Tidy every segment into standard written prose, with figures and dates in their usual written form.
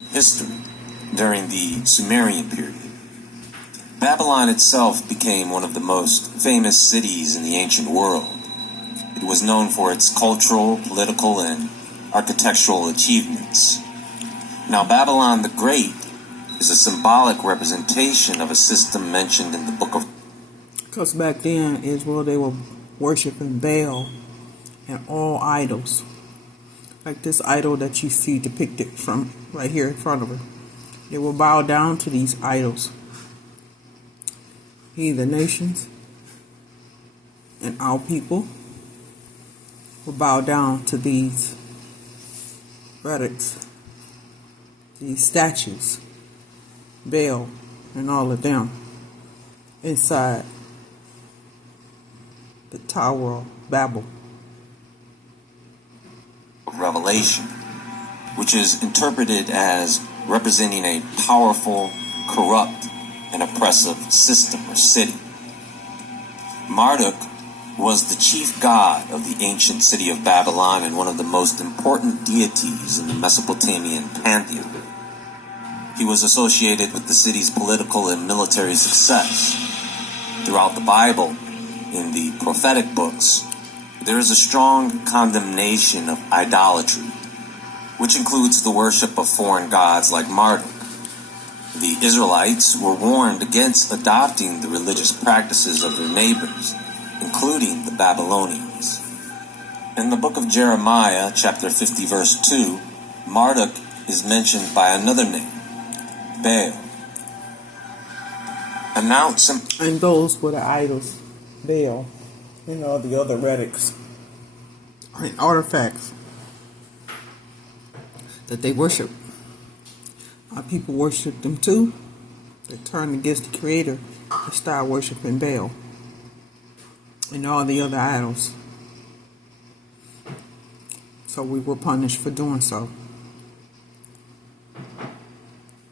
history during the Sumerian period. Babylon itself became one of the most famous cities in the ancient world. It was known for its cultural, political, and architectural achievements. Now, Babylon the Great is a symbolic representation of a system mentioned in the book of... Because back then, Israel, they were worshiping Baal and all idols. Like this idol that you see depicted from right here in front of her. They will bow down to these idols. The nations and our people will bow down to these relics, these statues, Baal and all of them inside the Tower of Babel. Revelation, which is interpreted as representing a powerful, corrupt, and oppressive system or city. Marduk was the chief god of the ancient city of Babylon and one of the most important deities in the Mesopotamian pantheon. He was associated with the city's political and military success. Throughout the Bible, in the prophetic books, there is a strong condemnation of idolatry, which includes the worship of foreign gods like Marduk. The Israelites were warned against adopting the religious practices of their neighbors, including the Babylonians. In the book of Jeremiah, chapter 50, verse 2, Marduk is mentioned by another name, Baal. And those were the idols, Baal, and all the other relics and artifacts that they worship. Our people worship them too. They turned against the Creator and started worshiping Baal and all the other idols. So we were punished for doing so.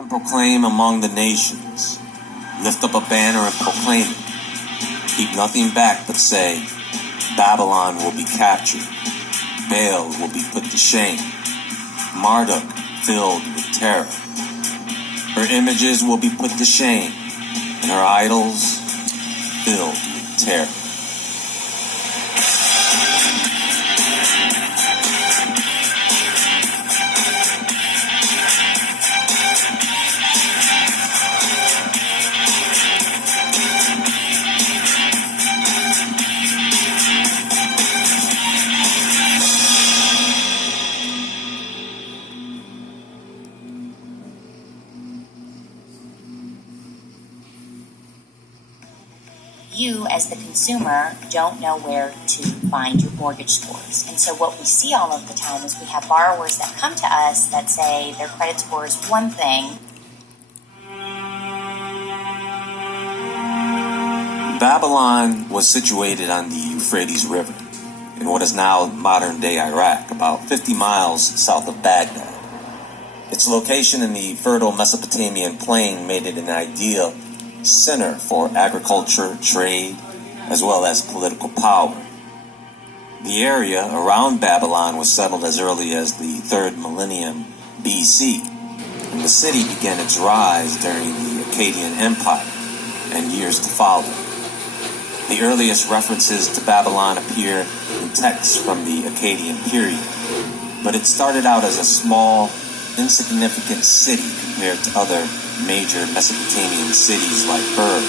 Proclaim among the nations. Lift up a banner and proclaim it. Keep nothing back but say, Babylon will be captured. Baal will be put to shame. Marduk filled with terror. Her images will be put to shame, and her idols filled with terror. You, as the consumer, don't know where to find your mortgage scores. And so what we see all of the time is we have borrowers that come to us that say their credit score is one thing. Babylon was situated on the Euphrates River in what is now modern-day Iraq, about 50 miles south of Baghdad. Its location in the fertile Mesopotamian plain made it an ideal center for agriculture, trade, as well as political power. The area around Babylon was settled as early as the 3rd millennium BC, and the city began its rise during the Akkadian Empire and years to follow. The earliest references to Babylon appear in texts from the Akkadian period, but it started out as a small, insignificant city compared to other major Mesopotamian cities like Ur.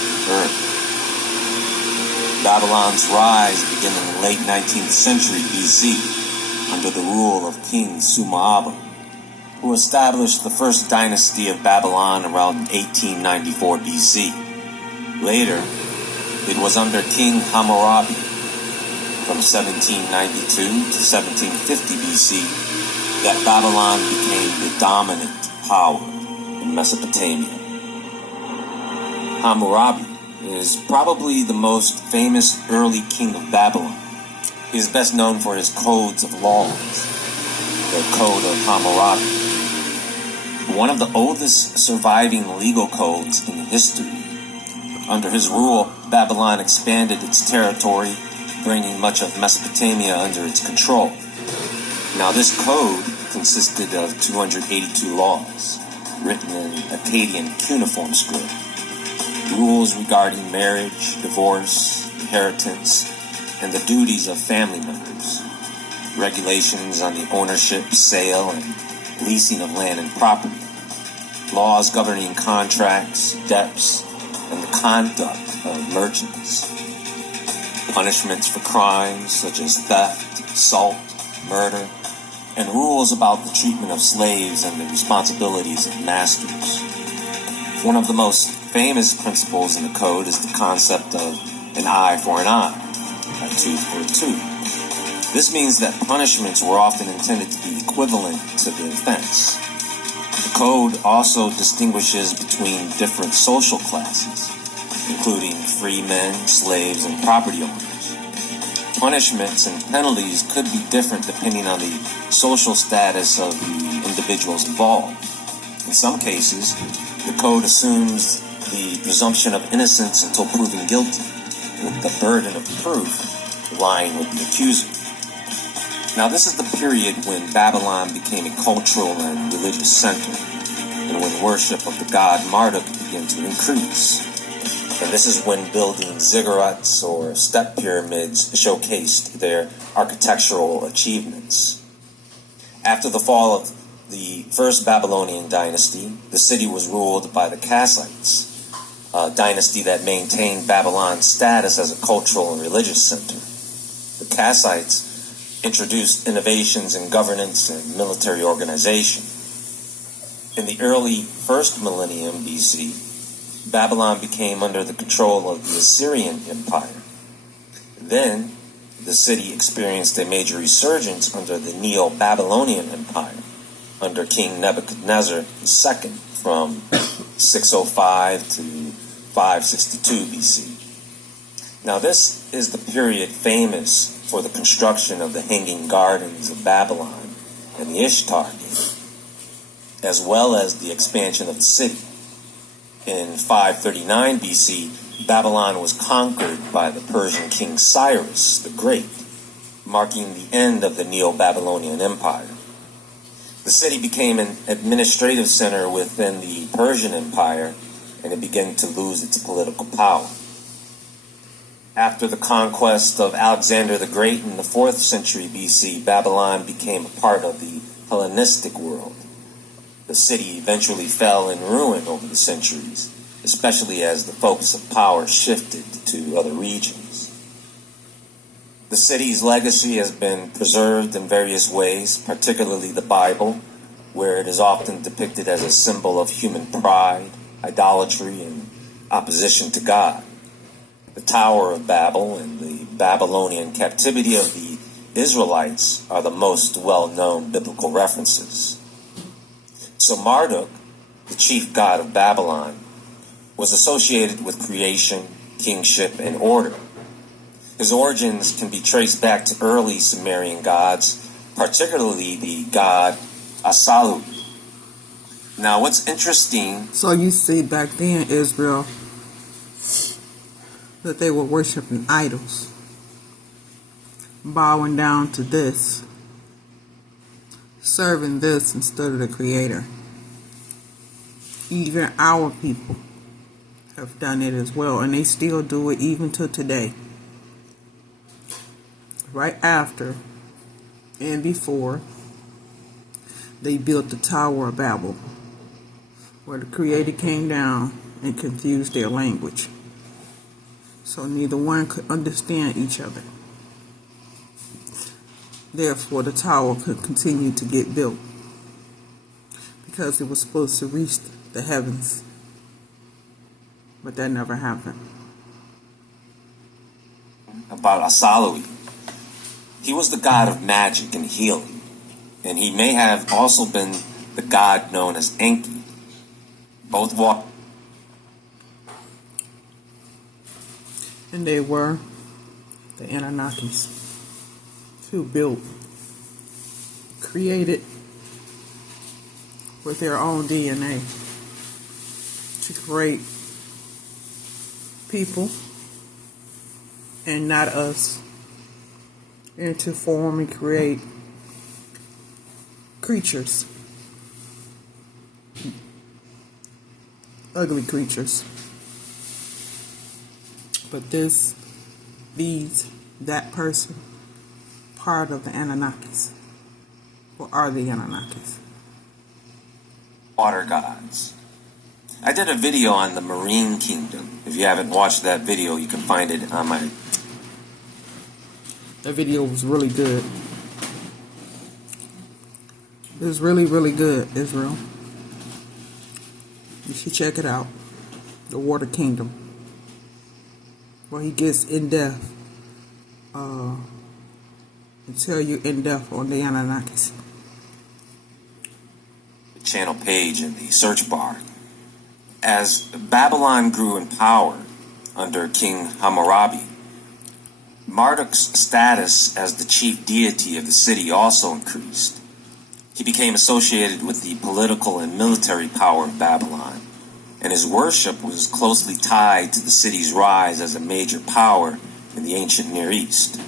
Babylon's rise began in the late 19th century BC under the rule of King Sumu-abum, who established the first dynasty of Babylon around 1894 BC. Later, it was under King Hammurabi from 1792 to 1750 BC that Babylon became the dominant power in Mesopotamia. Hammurabi is probably the most famous early king of Babylon. He is best known for his codes of laws, the Code of Hammurabi, one of the oldest surviving legal codes in history. Under his rule, Babylon expanded its territory, bringing much of Mesopotamia under its control. Now, this code consisted of 282 laws. written in Akkadian cuneiform script. Rules regarding marriage, divorce, inheritance, and the duties of family members. Regulations on the ownership, sale, and leasing of land and property. Laws governing contracts, debts, and the conduct of merchants. Punishments for crimes such as theft, assault, murder, and rules about the treatment of slaves and the responsibilities of masters. One of the most famous principles in the code is the concept of an eye for an eye, a tooth for a tooth. This means that punishments were often intended to be equivalent to the offense. The code also distinguishes between different social classes, including free men, slaves, and property owners. Punishments and penalties could be different depending on the social status of the individuals involved. In some cases, the code assumes the presumption of innocence until proven guilty, with the burden of proof lying with the accuser. Now, this is the period when Babylon became a cultural and religious center, and when worship of the god Marduk began to increase. And this is when building ziggurats or step pyramids showcased their architectural achievements. After the fall of the first Babylonian dynasty, the city was ruled by the Kassites, a dynasty that maintained Babylon's status as a cultural and religious center. The Kassites introduced innovations in governance and military organization. In the early first millennium BC, Babylon became under the control of the Assyrian Empire. Then, the city experienced a major resurgence under the Neo-Babylonian Empire, under King Nebuchadnezzar II from 605 to 562 BC. Now, this is the period famous for the construction of the Hanging Gardens of Babylon and the Ishtar Gate, as well as the expansion of the city. In 539 BC, Babylon was conquered by the Persian king Cyrus the Great, marking the end of the Neo-Babylonian Empire. The city became an administrative center within the Persian Empire, and it began to lose its political power. After the conquest of Alexander the Great in the 4th century BC, Babylon became a part of the Hellenistic world. The city eventually fell in ruin over the centuries, especially as the focus of power shifted to other regions. The city's legacy has been preserved in various ways, particularly the Bible, where it is often depicted as a symbol of human pride, idolatry, and opposition to God. The Tower of Babel and the Babylonian captivity of the Israelites are the most well-known biblical references. So Marduk, the chief god of Babylon, was associated with creation, kingship, and order. His origins can be traced back to early Sumerian gods, particularly the god Asalu. Now, what's interesting... So you see back then, Israel, that they were worshiping idols, bowing down to this, serving this instead of the Creator. Even our people have done it as well, and they still do it even to today. Right after and before they built the Tower of Babel, where the Creator came down and confused their language, so neither one could understand each other. Therefore, the tower could continue to get built, because it was supposed to reach the heavens, but that never happened. About Asalu. He was the god of magic and healing, and he may have also been the god known as Enki. Both walked. And they were the Anunnakis, who built, created with their own DNA to create people and not us, and to form and create creatures ugly creatures. But that person, part of the Anunnakis, or are the Anunnakis. Water gods. I did a video on the marine kingdom. If you haven't watched that video, you can find it on my... That video was really good. It was really, really good, Israel. You should check it out. The Water Kingdom. Where he gets in depth. And tell you in depth on the Anunnakis. The channel page in the search bar. As Babylon grew in power under King Hammurabi, Marduk's status as the chief deity of the city also increased. He became associated with the political and military power of Babylon, and his worship was closely tied to the city's rise as a major power in the ancient Near East.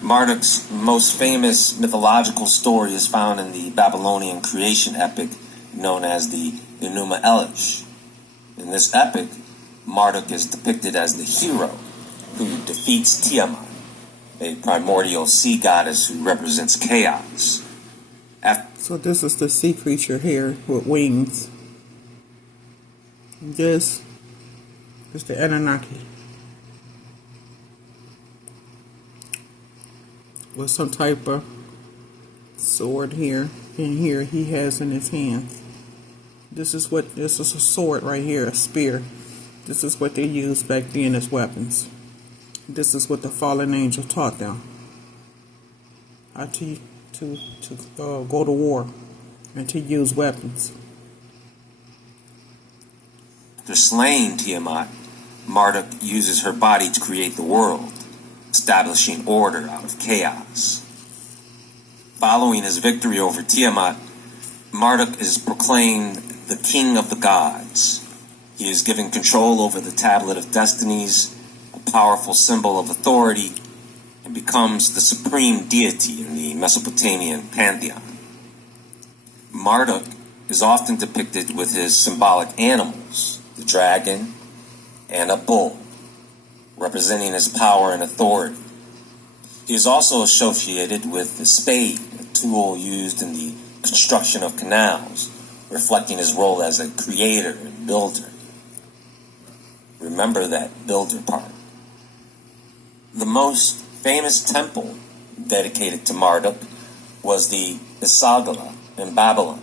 Marduk's most famous mythological story is found in the Babylonian creation epic known as the Enuma Elish. In this epic, Marduk is depicted as the hero who defeats Tiamat, a primordial sea goddess who represents chaos. So this is the sea creature here with wings. This is the Anunnaki. With some type of sword here. And here he has in his hand. This is a sword right here, a spear. This is what they used back then as weapons. This is what the fallen angel taught them. How to go to war and to use weapons. After slaying Tiamat, Marduk uses her body to create the world, establishing order out of chaos. Following his victory over Tiamat, Marduk is proclaimed the king of the gods. He is given control over the tablet of destinies, a powerful symbol of authority, and becomes the supreme deity in the Mesopotamian pantheon. Marduk is often depicted with his symbolic animals, the dragon and a bull, representing his power and authority. He is also associated with the spade, a tool used in the construction of canals, reflecting his role as a creator and builder. Remember that builder part. The most famous temple dedicated to Marduk was the Isagala in Babylon,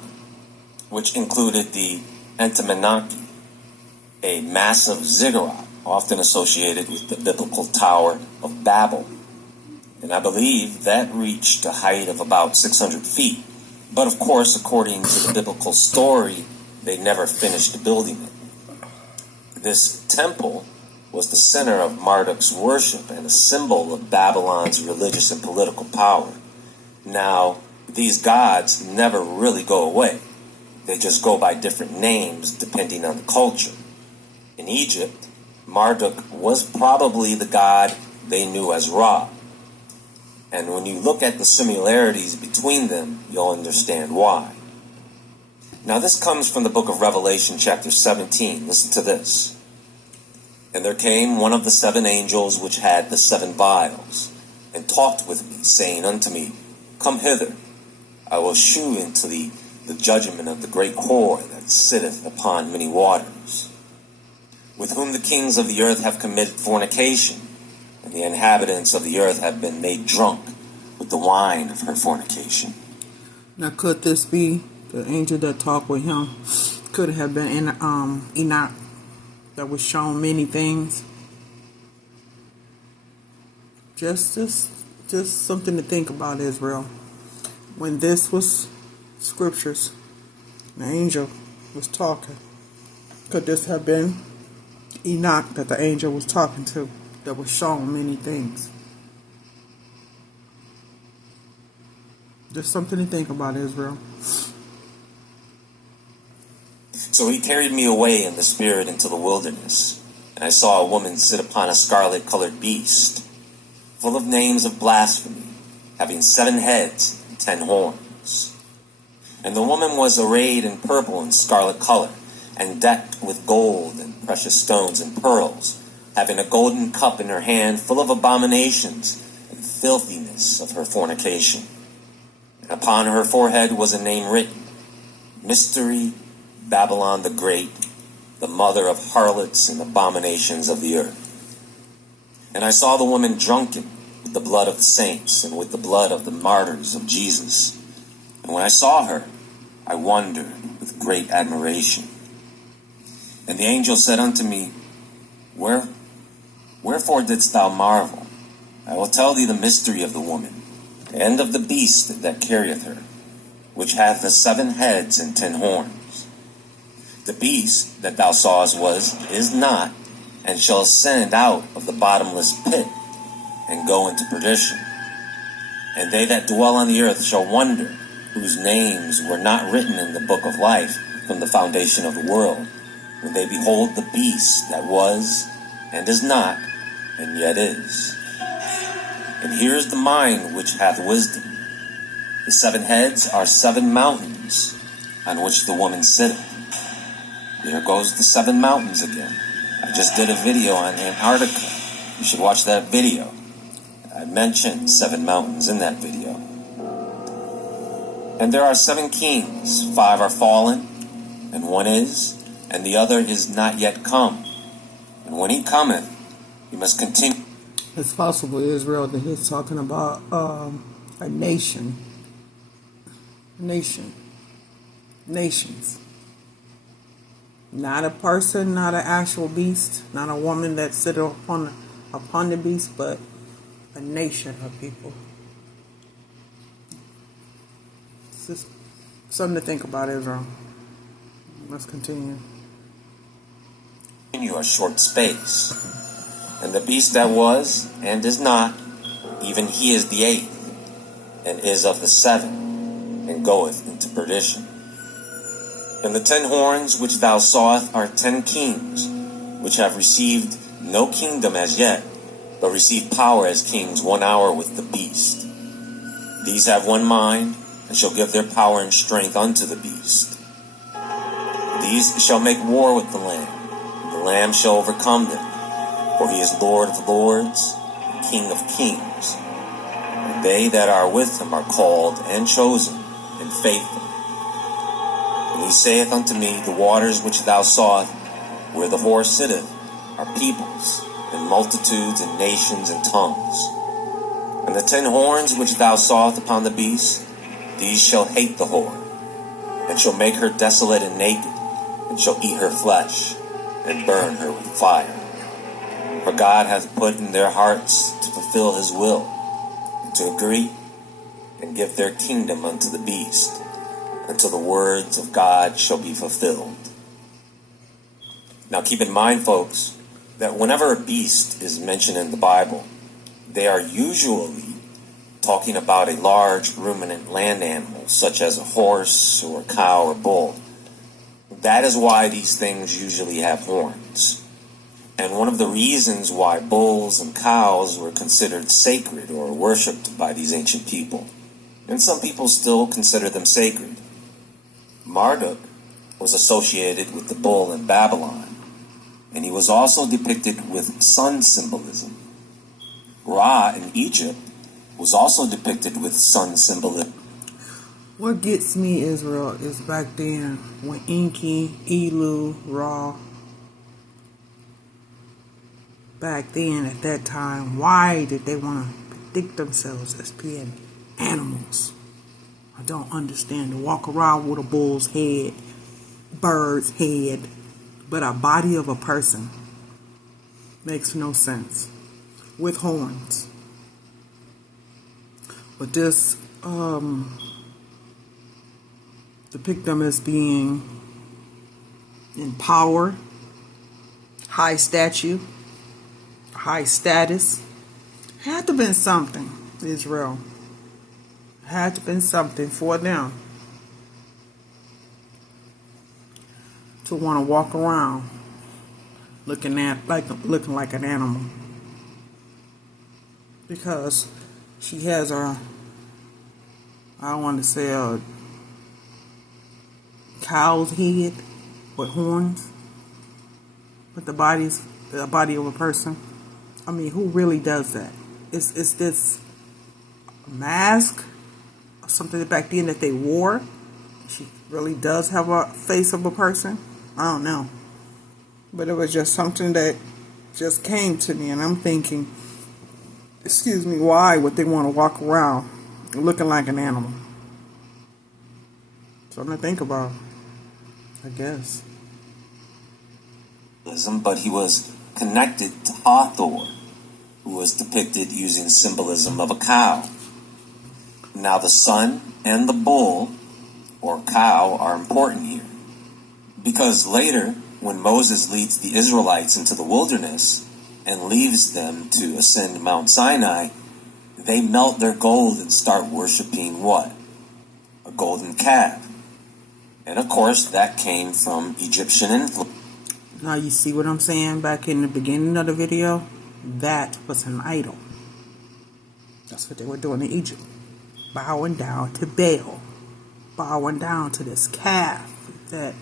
which included the Entaminaki, a massive ziggurat often associated with the biblical Tower of Babel. And I believe that reached a height of about 600 feet. But of course, according to the biblical story, they never finished building it. This temple was the center of Marduk's worship and a symbol of Babylon's religious and political power. Now, these gods never really go away. They just go by different names depending on the culture. In Egypt, Marduk was probably the god they knew as Ra. And when you look at the similarities between them, you'll understand why. Now this comes from the book of Revelation chapter 17. Listen to this. And there came one of the 7 angels which had the 7 vials, and talked with me, saying unto me, Come hither, I will shew into thee the judgment of the great whore that sitteth upon many waters, with whom the kings of the earth have committed fornication, and the inhabitants of the earth have been made drunk with the wine of her fornication. Now could this be the angel that talked with him? Could it have been Enoch that was shown many things? Just something to think about, Israel. When this was scriptures, the angel was talking. Could this have been Enoch that the angel was talking to, that was shown many things? Just something to think about, Israel. So he carried me away in the spirit into the wilderness, and I saw a woman sit upon a scarlet-colored beast, full of names of blasphemy, having 7 heads and 10 horns. And the woman was arrayed in purple and scarlet color, and decked with gold and precious stones and pearls, having a golden cup in her hand full of abominations and filthiness of her fornication. And upon her forehead was a name written, Mystery, Babylon the Great, the mother of harlots and abominations of the earth. And I saw the woman drunken with the blood of the saints and with the blood of the martyrs of Jesus. And when I saw her, I wondered with great admiration. And the angel said unto me, Wherefore didst thou marvel? I will tell thee the mystery of the woman, and of the beast that carrieth her, which hath the 7 heads and 10 horns. The beast that thou sawest is not, and shall ascend out of the bottomless pit, and go into perdition. And they that dwell on the earth shall wonder, whose names were not written in the book of life from the foundation of the world, when they behold the beast that was, and is not, and yet is. And here is the mind which hath wisdom. The 7 heads are 7 mountains, on which the woman sitteth. There goes the 7 mountains again. I just did a video on Antarctica. You should watch that video. I mentioned 7 mountains in that video. And there are 7 kings. 5 are fallen, and 1 is, and the other is not yet come. And when he cometh, he must continue. It's possible Israel that he's talking about a nation. Nations. Not a person, not an actual beast, not a woman that sitteth upon the beast, but a nation of people. It's just something to think about, Israel. Let's continue. A short space. And the beast that was, and is not, even he is the 8th, and is of the 7, and goeth into perdition. And the 10 horns which thou sawest are 10 kings, which have received no kingdom as yet, but receive power as kings 1 hour with the beast. These have one mind, and shall give their power and strength unto the beast. These shall make war with the Lamb, and the Lamb shall overcome them, for he is Lord of lords, and King of kings. And they that are with him are called and chosen and faithful. And he saith unto me, The waters which thou sawest, where the horse sitteth, are peoples, and multitudes, and nations, and tongues. And the 10 horns which thou sawest upon the beast, these shall hate the whore, and shall make her desolate and naked, and shall eat her flesh, and burn her with fire. For God hath put in their hearts to fulfill his will, and to agree, and give their kingdom unto the beast, until the words of God shall be fulfilled. Now keep in mind, folks, that whenever a beast is mentioned in the Bible, they are usually talking about a large ruminant land animal, such as a horse or a cow or bull. That is why these things usually have horns. And one of the reasons why bulls and cows were considered sacred or worshipped by these ancient people. And some people still consider them sacred. Marduk was associated with the bull in Babylon, and he was also depicted with sun symbolism. Ra in Egypt was also depicted with sun symbolism. What gets me, Israel, is back then when Enki, Elu, Ra, back then at that time, why did they want to predict themselves as being animals? I don't understand. To walk around with a bull's head, bird's head, but a body of a person makes no sense. With horns. But this depict them as being in power, high stature, high status. Had to been something, Israel. Had to been something for them to want to walk around looking like an animal. Because she has I don't want to say a cow's head with horns, with the body of a person. I mean, who really does that? Is this a mask or something back then that they wore? She really does have a face of a person? I don't know. But it was just something that just came to me, and I'm thinking, excuse me, why would they want to walk around looking like an animal? Something to think about, I guess. But he was connected to Hathor, who was depicted using symbolism of a cow. Now the sun and the bull, or cow, are important here, because later, when Moses leads the Israelites into the wilderness and leaves them to ascend Mount Sinai, they melt their gold and start worshiping what? A golden calf. And of course, that came from Egyptian influence. Now you see what I'm saying back in the beginning of the video? That was an idol. That's what they were doing in Egypt. Bowing down to Baal. Bowing down to this calf that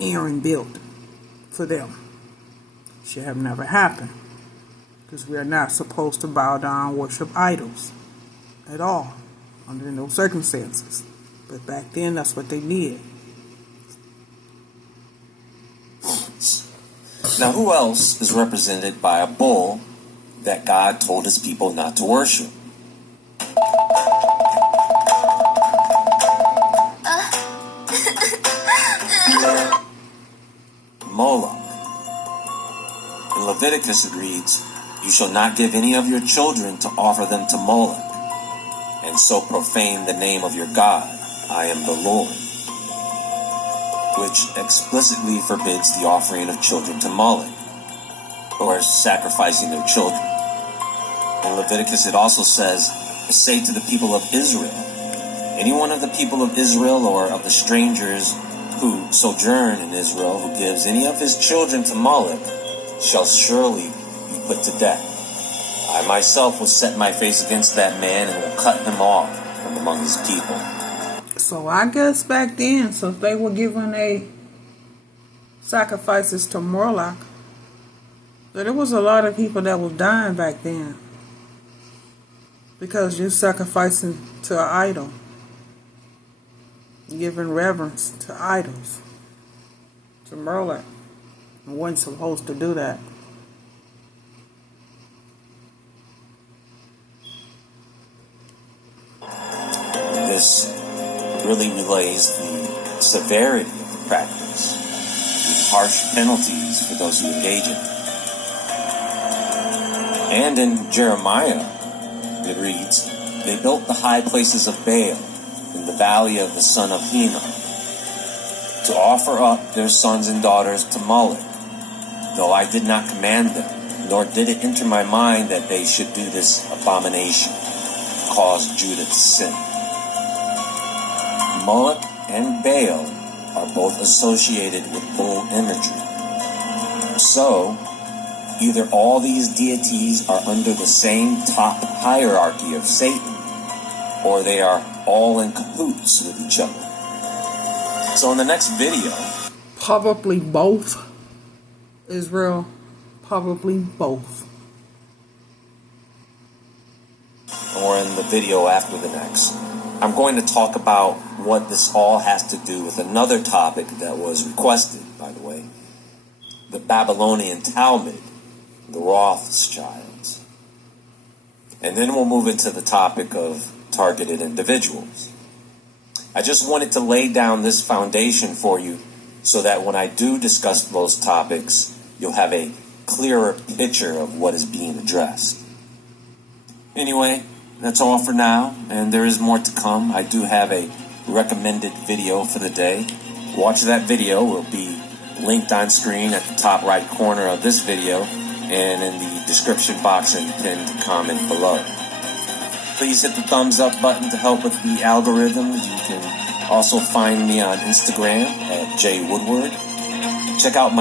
Aaron built for them. Should have never happened. Because we are not supposed to bow down and worship idols at all under no circumstances. But back then, that's what they did. Now, who else is represented by a bull that God told his people not to worship? Moloch. In Leviticus it reads, "You shall not give any of your children to offer them to Moloch, and so profane the name of your God. I am the Lord," which explicitly forbids the offering of children to Moloch, or sacrificing their children. In Leviticus it also says, "Say to the people of Israel, any one of the people of Israel or of the strangers who sojourn in Israel, who gives any of his children to Moloch, shall surely be put to death. I myself will set my face against that man and will cut him off from among his people." So I guess back then, so they were giving sacrifices to Moloch, so there was a lot of people that was dying back then because you're sacrificing to an idol, giving reverence to idols, to Moloch. I wasn't supposed to do that. This really relays the severity of the practice, with harsh penalties for those who engage in it. And in Jeremiah, it reads, "They built the high places of Baal in the valley of the son of Hinnom, to offer up their sons and daughters to Moloch, though I did not command them, nor did it enter my mind that they should do this abomination, to cause Judah to sin." Moloch and Baal are both associated with bull imagery. So, either all these deities are under the same top hierarchy of Satan, or they are all in cahoots with each other. So in the next video, Probably both, Israel. Probably both. or in the video after the next, I'm going to talk about what this all has to do with another topic that was requested, by the way, the Babylonian Talmud, the Rothschilds. And then we'll move into the topic of targeted individuals. I just wanted to lay down this foundation for you so that when I do discuss those topics, you'll have a clearer picture of what is being addressed. Anyway, that's all for now, and there is more to come. I do have a recommended video for the day. Watch that video. It will be linked on screen at the top right corner of this video and in the description box and pinned comment below. Please hit the thumbs up button to help with the algorithms. You can also find me on Instagram at jwoodward. Check out my